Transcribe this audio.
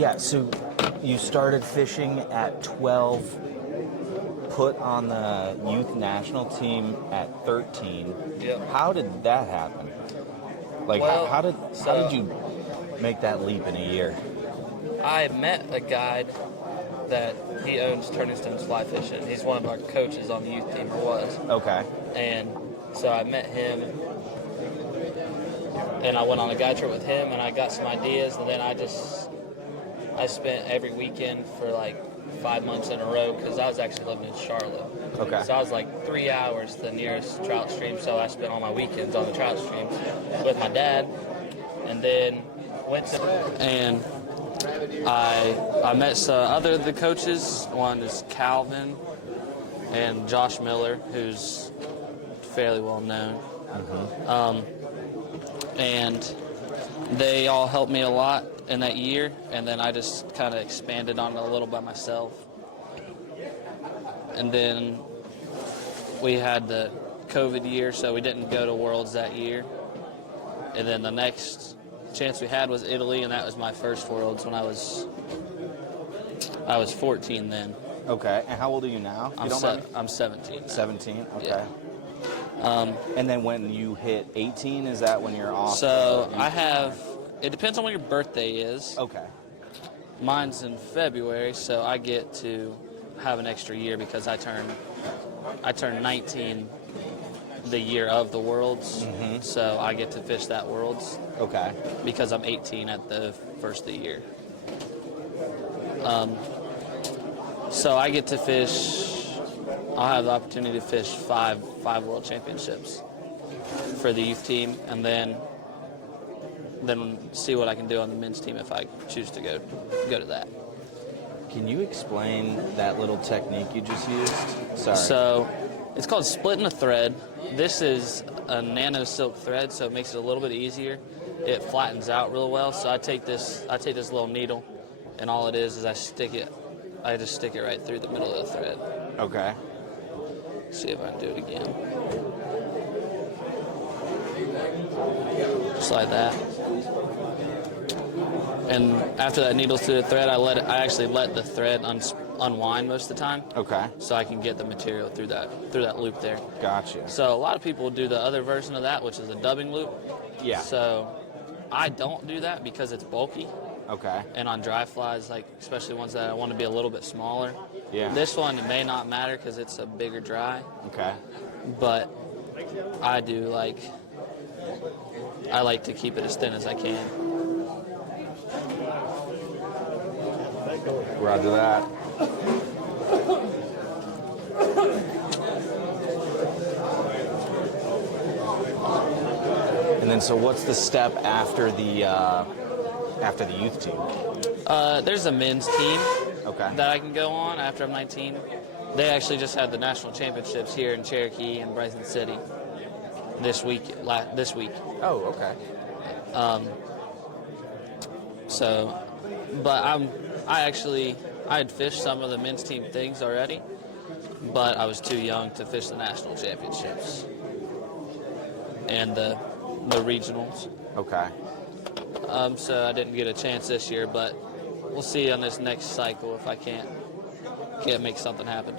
Yeah, so you started fishing at 12, put on the youth national team at 13. Yep. How did that happen? Like, Well, how did you make that leap in a year? I met a guide that he owns Turning Stones Fly Fishing. He's one of our coaches on the youth team, or was. Okay. And so I met him, and I went on a guide trip with him, and I got some ideas, and then I spent every weekend for like 5 months in a row, because I was actually living in Charlotte. Okay. So I was like 3 hours to the nearest trout stream, so I spent all my weekends on the trout streams with my dad, and then went to... And I met some other of the coaches. One is Calvin and Josh Miller, who's fairly well known. And they all helped me a lot in that year, and then I just kind of expanded on it a little by myself. And then we had the COVID year, so we didn't go to Worlds that year. And then the next chance we had was Italy, and that was my first Worlds when I was 14 then. Okay, and how old are you now? I'm 17 now. 17, okay. Yeah. And then when you hit 18, is that when you're off? So it depends on when your birthday is. Okay. Mine's in February, so I get to have an extra year because I turned 19 the year of the Worlds, so I get to fish that Worlds. Okay. Because I'm 18 at the first of the year. So I get to fish, I'll have the opportunity to fish five World Championships for the youth team, and then see what I can do on the men's team if I choose to go to that. Can you explain that little technique you just used? Sorry. So it's called splitting a thread. This is a nano silk thread, so it makes it a little bit easier. It flattens out real well. So I take this little needle, and all it is I just stick it right through the middle of the thread. Okay. See if I can do it again. Just like that. And after that needle's through the thread, I actually let the thread unwind most of the time. Okay. So I can get the material through that loop there. Gotcha. So a lot of people do the other version of that, which is a dubbing loop. Yeah. So I don't do that because it's bulky. Okay. And on dry flies, like especially ones that I want to be a little bit smaller. Yeah. This one it may not matter because it's a bigger dry. Okay. But I like to keep it as thin as I can. Roger that. And then, so what's the step after the youth team? There's a men's team Okay. that I can go on after I'm 19. They actually just had the national championships here in Cherokee and Bryson City this week. Oh, okay. But I had fished some of the men's team things already, but I was too young to fish the national championships and the regionals. Okay. So I didn't get a chance this year, but we'll see on this next cycle if I can't make something happen.